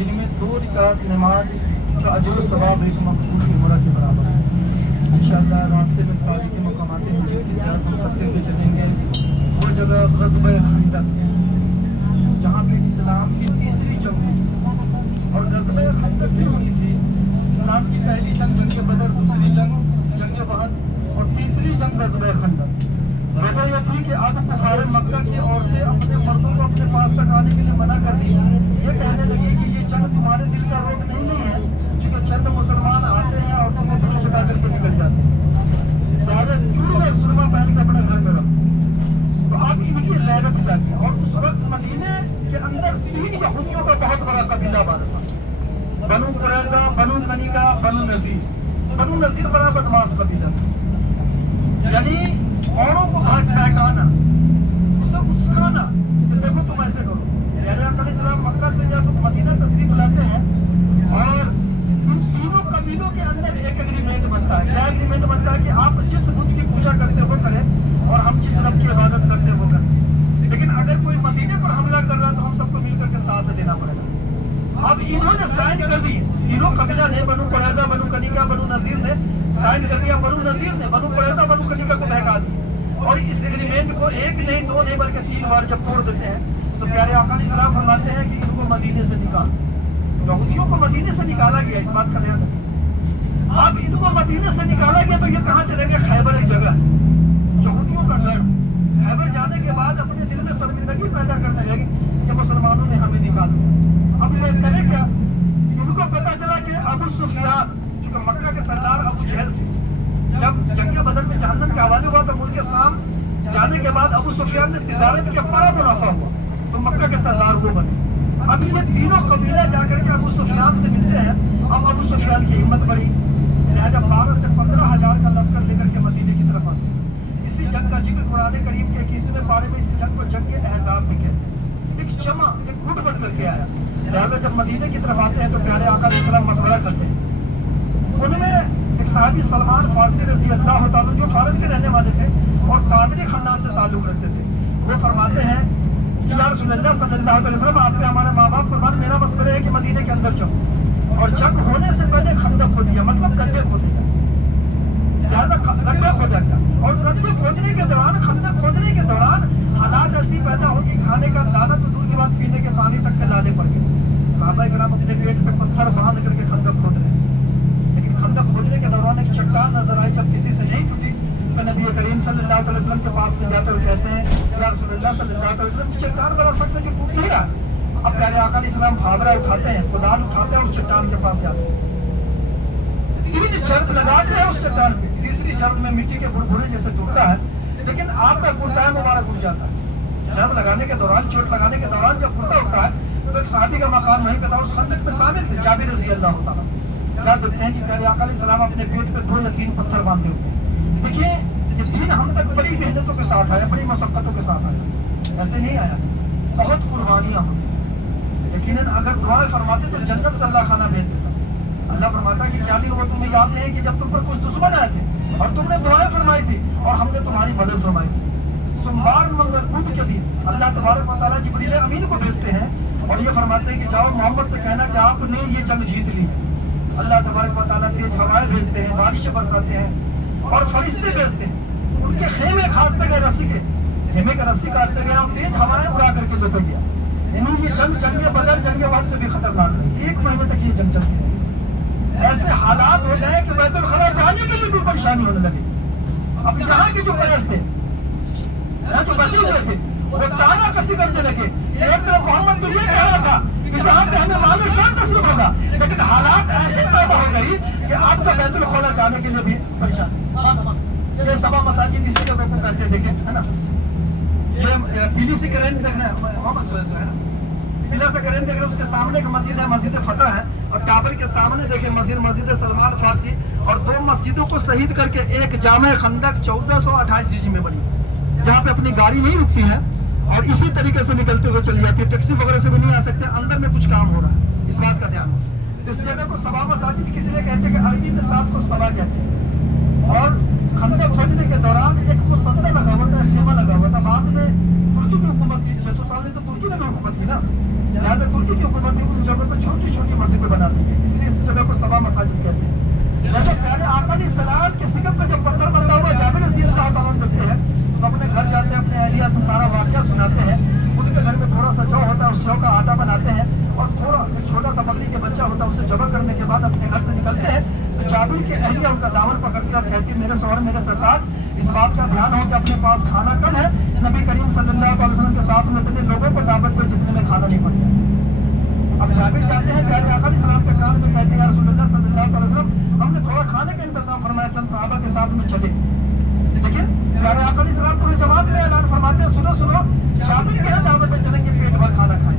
جن میں 2 رکعت نماز کا اجر و ثواب ایک مقبول عمرہ کے برابر ہے۔ انشاءاللہ راستے میں تاریخی مقامات ہیں جن کی سیاحت ہم کرتے ہوئے چلیں گے۔ وہ جگہ غزوہ خندق، جہاں پہ اسلام کی تیسری جنگ ہوئی، اور غزوہ خندق کیوں ہوئی تھی؟ اسلام کی پہلی جنگ جنگ بدر، دوسری جنگ جنگ احد، اور تیسری جنگ غزوہ خندق۔ وجہ یہ تھی کہ اب کفار مکہ کی عورتیں اپنے مردوں کو اپنے پاس تک آنے کے لیے منع کر دی۔ یہ کہنے لگی کہ یہ جنگ تمہارے دل کا روگ نہیں ہے، چونکہ چند مسلمان آتے ہیں عورتوں کو دل چٹا کر کے نکل جاتے ہیں، لہٰذا چوڑی اور سرما پہن کے اپنے گھر میں رہو۔ تو اب ان کی غیرت جاگی، اور اس وقت مدینے کے اندر 3 یہودیوں کا بہت بڑا قبیلہ بنا تھا، بنو قریظہ، بنو کنیکا، بنو نذیر۔ بنو نذیر بڑا بدماش قبیلہ تھا، یعنی اوروں کو بہکانا، اسے اکسانا کہ دیکھو تم ایسے کرو۔ پیارے آقا علیہ السلام مکہ سے جب مدینہ تشریف لاتے ہیں، اور ان تینوں قبیلوں کے اندر ایک ایگریمنٹ بنتا ہے۔ کیا ایگریمنٹ بنتا ہے؟ کہ آپ جس بدھ کی پوجا کرتے ہو کریں، اور ہم جس رب کی عبادت کرتے ہو کریں، لیکن اگر کوئی مدینے پر حملہ کر رہا تو ہم سب کو مل کر کے ساتھ دینا پڑے گا۔ اب انہوں نے سائن کر دی، تینوں قبیلہ نے، بنو قریظہ، بنو کنیکا، بنو نذیر نے سائن کر دیا۔ بنو نذیر نے بنو قریظہ، بنو کنیکا کو بہکا دیا، اور اس ایگریمنٹ کو 1 نہیں 2 نہیں بلکہ 3 بار جب توڑ دیتے ہیں تو پیارے آقا علیہ السلام فرماتے ہیں کہ ان کو مدینے سے نکال۔ یہودیوں کو مدینے سے نکالا گیا، اس بات کا دھیان رکھیں۔ اب ان کو مدینے سے نکالا گیا تو یہ کہاں چلے گئے؟ خیبر، ایک جگہ یہودیوں کا گھر۔ خیبر جانے کے بعد اپنے دل میں شرمندگی پیدا کرنے لگے کہ مسلمانوں نے ہمیں نکال دیا۔ اب یہ کرے کیا؟ ان کو پتا چلا کہ ابو سفیان، چونکہ مکہ کے سردار ابو جہل تھے، جب جنگ بدر میں جہنم کے حوالے ہوا تو ملک شام جانے کے بعد ابو سفیان نے تجارت کے بڑا منافع ہوا تو مکہ کے سردار وہ بنے۔ اب یہ تینوں قبیلہ جا کر کے ابو سفیان سے ملتے ہیں۔ اب ابو سفیان کی ہمت بڑھی، لہٰذا 12 سے 15 ہزار کا لشکر لے کر کے مدینے کی طرف آتے ہیں۔ اسی جنگ کا ذکر قرآن کریم کے 21ویں پارے میں اسی جنگ کو جنگ احزاب بھی کہتے ہیں۔ ایک جمع، ایک گٹ بن کر کے آیا، لہٰذا جب مدینے کی طرف آتے ہیں تو پیارے آقا علیہ السلام مشورہ کرتے ہیں۔ ان میں ایک صحابی سلمان فارسی رضی اللہ تعالیٰ جو فارس کے رہنے والے تھے اور قادری خاندان سے تعلق رکھتے تھے، وہ فرماتے ہیں کہ یا رسول اللہ صلی اللہ علیہ وسلم، آپ پہ ہمارے ماں باپ قربان، میرا مشورہ ہے کہ مدینے کے اندر جاؤ اور جنگ ہونے سے پہلے خندق کھود دیا، مطلب گڈھے کھودے جائیں۔ لہٰذا گڈھا کھودا گیا، اور گڈھے کھودنے کے دوران، خندق کھودنے کے دوران حالات ایسی پیدا ہو کہ کھانے کا دانہ تو دور کی بات، پینے کے پانی تک کے لانے پڑ گئے۔ صحابہ کرام اپنے پیٹ پہ پتھر باندھ کر کے خندق کھود رہے ہیں، لیکن خندق کھودنے کے دوران ایک چٹان نظر آئی، جب کسی سے نہیں ٹوٹی تو نبی کریم صلی اللہ علیہ وسلم کے پاس میں جاتے ہوئے کہتے ہیں یا رسول اللہ صلی اللہ علیہ وسلم، چٹان بڑا سخت ہے جو ٹوٹ نہیں رہا۔ اب پیارے آقا علیہ السلام فابرہ اٹھاتے ہیں، کدال اٹھاتے ہیں اور اس چٹان کے پاس جاتے ہیں، 3 ضرب لگاتے ہیں اس چٹان پہ، تیسری ضرب میں مٹی کے بھڑبھڑے جیسے ٹوٹتا ہے، لیکن آپ کا کرتا ہے مبارک اٹھ جاتا ہے۔ ضرب لگانے کے دوران، چوٹ لگانے کے دوران جب کرتا اٹھتا ہے تو ایک صحابی کا مقام وہیں پہ تھا، اس خندق میں شامل تھے، جابر رضی اللہ تعالیٰ۔ کیا دیکھتے ہیں کہ پیارے آقا علیہ السلام اپنے پیٹ پہ 2 یا 3 پتھر باندھے ہوئے۔ دیکھیے یہ دین ہم تک بڑی محنتوں کے ساتھ آیا، بڑی مشقتوں کے ساتھ آیا، ایسے نہیں آیا، بہت قربانیاں ہوئی، لیکن اگر دعائیں فرماتے تو جنت سے اللہ خانہ بھیج دیتا۔ اللہ فرماتا ہے کہ کیا دن وہ تمہیں یاد نہیں کہ جب تم پر کچھ دشمن آئے تھے اور تم نے دعائیں فرمائی تھی اور ہم نے تمہاری مدد فرمائی تھی۔ سوموار، منگل، بدھ کے دن اللہ تبارک و تعالیٰ جبریل امین کو بھیجتے ہیں اور یہ فرماتے ہیں کہ جاؤ محمد سے کہنا کہ آپ نے یہ جنگ جیت لی ہے۔ اللہ تبارک و تعالیٰ تیز ہوائیں بھیجتے ہیں، بارشیں برساتے ہیں اور فرشتے بھیجتے ہیں، ان کے خیمے کاٹتے گئے، رسی کے خیمے کا رسی کاٹتے گئے اور تیز ہوائیں اڑا کر کے لے گیا۔ انہیں یہ جنگ بدر، جنگ احد سے بھی خطرناک رہی، 1 مہینے تک یہ جنگ چلتی رہی۔ ایسے حالات ہو گئے کہ بیت الخلا جانے کے لیے بھی پریشانی ہونے لگی۔ اب یہاں کے جو قریش تھے، جو بسے ہوئے تھے، وہ تانا کسی کرنے لگے۔ ایک طرف محمد تو یہ کہہ رہا تھا کہ یہاں پہ ہمیں مال شان نصیب ہوگا، لیکن حالات ایسے پیدا ہو گئی کہ اب تو بیت الخلا جانے کے لیے بھی پریشان۔ یہ سبا مساجد اسی جگہ کو کہتے ہیں، دیکھیں ہے نا، یہ پیلی سی کرین دیکھنا ہے، محمد صلی اللہ علیہ وسلم پیلا سا کرین دیکھ رہے ہیں، اس کے سامنے ایک مسجد ہے، مسجد فتح ہے، اور ٹاور کے سامنے دیکھیں مسجد سلمان فارسی، اور 2 مسجدوں کو شہید کر کے ایک جامع خندق 1428 ہجری میں بنی۔ یہاں پہ اپنی گاڑی نہیں رکتی ہے اور اسی طریقے سے نکلتے ہوئے چلی جاتی ہے، ٹیکسی وغیرہ سے بھی نہیں آ سکتے، اندر میں کچھ کام ہو رہا ہے، اس بات کا دھیان ہو۔ اس جگہ کو سبا مساجد کسی نے کہتے ہیں کہ عربی میں 7 کو صلاح کہتے ہیں، اور خندق کھودنے کے دوران ایک مسلح لگا ہوا تھا, خیمہ لگا ہوا تھا. بعد میں ترکی کی حکومت تھی, 600 سال میں تو ترکی نے بھی حکومت کی نا, لہٰذا ترکی کی حکومت تھی, ان جگہوں پہ چھوٹی چھوٹی مسجدیں بنا دی گئی, اس لیے اس جگہ کو 7 مساجد کہتے ہیں. جیسے پیارے آقا علیہ السلام کے سکم پہ جب پتھر بندھا ہوا جابر رضی اللہ تعالیٰ عنہ دیکھتے ہیں تو اپنے گھر جاتے ہیں, اپنے اہلیہ سے سارا واقعہ سناتے ہیں. ان کے گھر میں تھوڑا سا جو ہوتا ہے اس جو کا آٹا بناتے ہیں اور تھوڑا ایک چھوٹا سا بکری کے بچہ ہوتا ہے اسے ذبح کرنے کے بعد اپنے گھر سے نکلتے ہیں. تو جابر کی اہلیہ ان کا دامن پکڑتی اور کہتی ہے میرے شوہر میرے سرکار اس بات کا دھیان ہو کہ اپنے پاس کھانا کم ہے, نبی کریم صلی اللہ علیہ وسلم کے ساتھ میں اتنے لوگوں کو دعوت دو جتنے میں کھانا نہیں پڑتا. اب جابر جاتے ہیں پیارے آقا علیہ السلام کے کان میں, کہتے ہیں یا رسول اللہ صلی اللہ علیہ وسلم ہم نے تھوڑا کھانے کا انتظام فرمایا, چند صحابہ کے ساتھ میں چلے, لیکن پیارے آقا علیہ السلام پورے جماعت میں اعلان فرماتے ہیں سنو سنو جابر کے یہاں دعوت میں چلیں گے, پیٹ بھر کھانا کھائیں.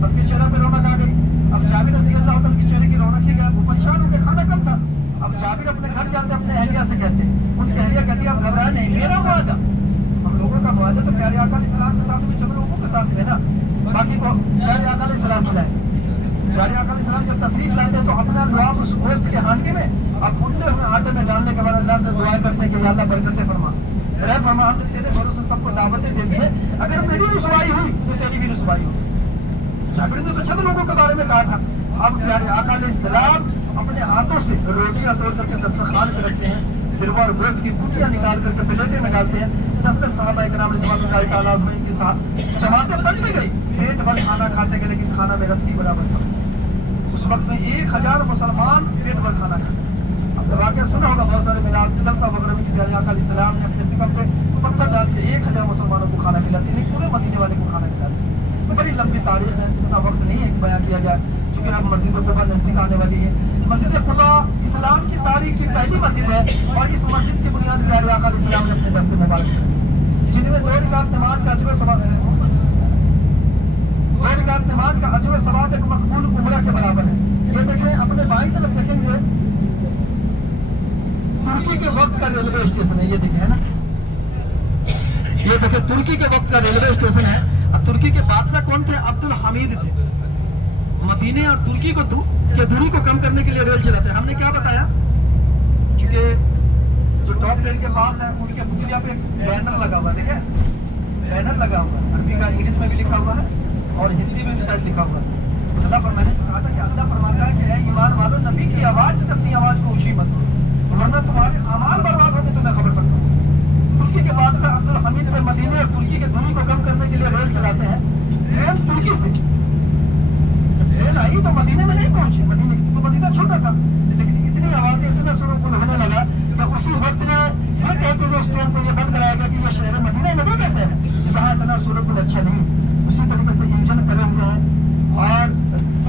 سب کے چہرے پہ رونق آ گئی. اب جابر رضی اللہ تعالیٰ کے چہرے کی رونق ہی گیا, وہ پریشان ہو گئے, کھانا کم تھا. اب جابر اپنے گھر جاتے اپنے اہلیہ سے کہتے ہیں, ان کی اہلیہ کہتی ہے اب گھبرائے نہیں, میرا معاہدہ, ہم لوگوں کا معاہدہ تو پیارے آقا علیہ السلام کے ساتھ میں چند لوگوں کے ساتھ میں نا, باقی کو پیارے آقا علیہ السلام کھلائے. پیارے آقا علیہ السلام جب تشریف لاتے ہیں تو اپنا لعاب اس گوشت کے ہانڈی میں اب گھٹنے ہوئے آٹے میں ڈالنے کے بعد اللہ سے دعائیں کرتے ہیں کہ یا اللہ برکتیں فرما, رحم فرما, ہم نے تیرے بھروسے سب کو دعوتیں دے دی ہے, اگر میری رسوائی ہوئی تو تیری بھی رسوائی ہوئی. جابر نے تو چند لوگوں کے بارے میں کہا تھا. اب پیارے آقا علیہ السلام اپنے ہاتھوں سے روٹیاں توڑ کر کے دسترخوان پہ رکھتے ہیں, سروا اور گوشت کی بوٹیاں نکال کر کے پلیٹیں میں ڈالتے ہیں. 10 صحابہ کرام رضوان اللہ تعالیٰ اجمعین کے ساتھ جماعتیں بنتی گئی, پیٹ بھر کھانا کھاتے گئے, لیکن کھانا میں رتی برابر تھا. اس وقت میں 1000 مسلمان پیٹ بھر کھانا کھاتے. اب واقعہ سنا ہوگا بہت سارے میلاد جلسہ وغیرہ میں کہ پیارے آقا علیہ السلام نے اپنے سکم پہ پتھر ڈال کے 1000 مسلمانوں کو کھانا کھلاتے ہیں, پورے مدینے والے کو کھانا کھلاتے ہیں. بڑی لمبی تاریخ ہے, اتنا وقت نہیں ہے کہ بیان کیا جائے, چونکہ اب مسجد قبا نزدیک آنے والی ہے. مسجد قبا اسلام کی تاریخ کی پہلی مسجد ہے اور اس مسجد کی بنیاد پیارے آقا علیہ السلام نے اپنے دست مبارک سے رکھی, جن میں 2 رکعت نماز کا اجر و ثواب ہے. 2 رکعت نماز کا اجر و ثواب ایک مقبول عمرہ کے برابر ہے. یہ دیکھیں اپنے بائیں طرف دیکھیں گے ترکی کے وقت کا ریلوے اسٹیشن ہے, یہ دیکھیں ہے نا, یہ دیکھیں ترکی کے وقت کا ریلوے اسٹیشن ہے. اب ترکی کے بادشاہ کون تھے؟ عبد الحمید تھے. مدینے اور ترکی کو دوری کو کم کرنے کے لیے ریل چلاتے ہیں. ہم نے کیا بتایا, چونکہ جو ٹاپ ٹین کے پاس ہے ان کے بچھیا پہ ایک بینر لگا ہوا ہے, دیکھیں بینر لگا ہوا ہے, عربی کا انگلش میں بھی لکھا ہوا ہے اور ہندی میں بھی شاید لکھا ہوا ہے. اللہ فرمانے نے کہا تھا کہ اللہ فرماتا ہے کہ اے ایمان والو نبی کی آواز سے اپنی آواز کو اونچی مت کرو ورنہ تمہارے اعمال برباد ہوتے تو میں خبر کرتا ہوں. ترکی کے بادشاہ عبد الحمید پہ مدینے اور ترکی کے دوری کو کم کرنے کے لیے ریل چلاتے ہیں. ٹرین ترکی سے جب ٹرین آئی تو مدینے میں نہیں پہنچی, مدینے کی تو مدینہ چھوٹا تھا, لیکن اتنی آوازیں اتنا شور گل ہونے لگا کہ اسی وقت میں یہ کہتے ہوئے اس ٹرین کو یہ بند کرایا گیا کہ یہ شہر مدینہ نبی کیسے ہے, یہاں اتنا شور گل اچھا نہیں. اسی طریقے سے انجن پڑے ہوئے ہیں اور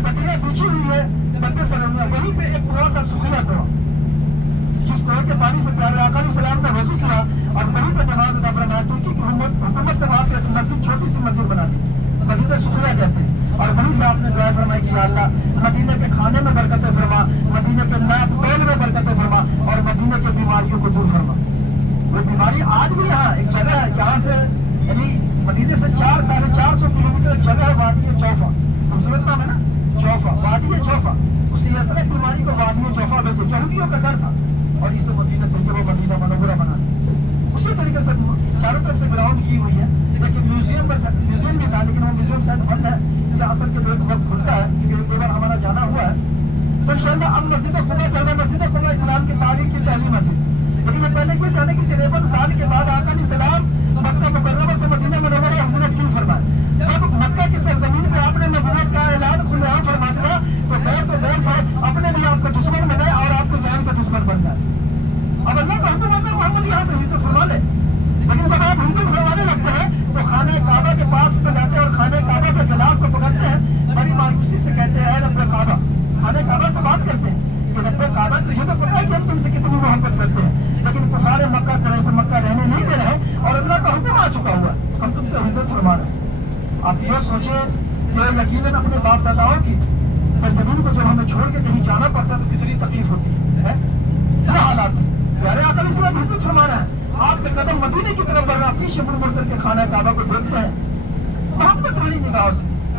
پٹریاں بچھی ہوئی ہے, ڈبے پڑے ہوئے ہیں. وہیں پہ ایک کنواں کا سخلا کنواں جس کنویں کے پانی سے پیارے آقا علیہ السلام نے وضو کیا اور وہیں پہ نماز ادا فرمایا. ترکی کی حکومت نے وہاں پہ ایک مسجد, چھوٹی سی مسجد بنا دی, مسجد سخلا کہتے ہیں, اور وہیں سے آپ نے دعا فرمائی کہ یا اللہ مدینے کے کھانے میں برکتیں فرما, مدینے کے ناپ تول میں برکتیں فرما اور مدینے کے بیماریوں کو دور فرما. وہ بیماری آج بھی یہاں ایک جگہ ہے جہاں سے یعنی مدینے سے 400-450 کلومیٹر ایک جگہ ہے وادی جوفا, خوبصورت نام ہے نا جوفا, وادی جوفا. اسی اثر بیماری کو وادی جوفا میں تو یہودیوں کا گھر تھا اور اسے مدینہ طیبہ مدینہ منورہ بنا دیا. اسی طریقے سے چاروں طرف سے گراؤنڈ کی ہوئی ہے, لیکن میوزیم بھی تھا, لیکن وہ میوزیم شاید بند ہے کیونکہ اثر کے وقت کھلتا ہے, کیونکہ ایک دو بار ہمارا جانا ہوا ہے. تو انشاءاللہ اب مسجد قبا چلنا. مسجد قبا اسلام کی تاریخ کی پہلی مسجد, لیکن یہ پہلے کوئی جانے کی 53 سال کے بعد آقا علیہ السلام مکہ مکرمہ سے مدینہ منورہ ہجرت کیوں فرمائے؟ جب مکہ کی سرزمین پہ آپ نے نبوت کا اعلان کھلے عام فرما دیا تو غیر تھا, اپنے بھی آپ کا دشمن بنے اور آپ کو جان کا دشمن بن جائے. اب اللہ کا حکم آتا ہے محمد یہاں سے ہجرت فرما لے, لیکن جب آپ ہجرت فرمانے لگتے ہیں تو خانہ کعبہ کے پاس پہ جاتے ہیں اور خانہ کعبہ کے خلاف کو پکڑتے ہیں, بڑی مایوسی سے کہتے ہیں اے رب کعبہ. خانہ کعبہ سے بات کرتے ہیں کہ رب کعبہ تجھے تو پتا ہے کہ ہم تم سے کتنی محبت کرتے ہیں, لیکن کفار مکہ کڑے سے مکہ رہنے نہیں دے رہے اور اللہ کا حکم آ چکا ہوا ہے, ہم تم سے ہجرت فرما رہے ہیں. آپ یہ سوچیں کہ یقیناً اپنے باپ داداؤں کی سرزمین کو جب ہمیں چھوڑ کے کہیں جانا پڑتا ہے تو کتنی تکلیف ہوتی ہے. کیا حالات ہیں, پیارے آقا علیہ السلام ہجرت فرما رہے ہیں, آپ کے قدم مدینے کی طرف بڑھ رہا, پیچھے مڑ کر کے خانہ کعبہ کو دیکھتے ہیں محبت والی نگاہوں سے.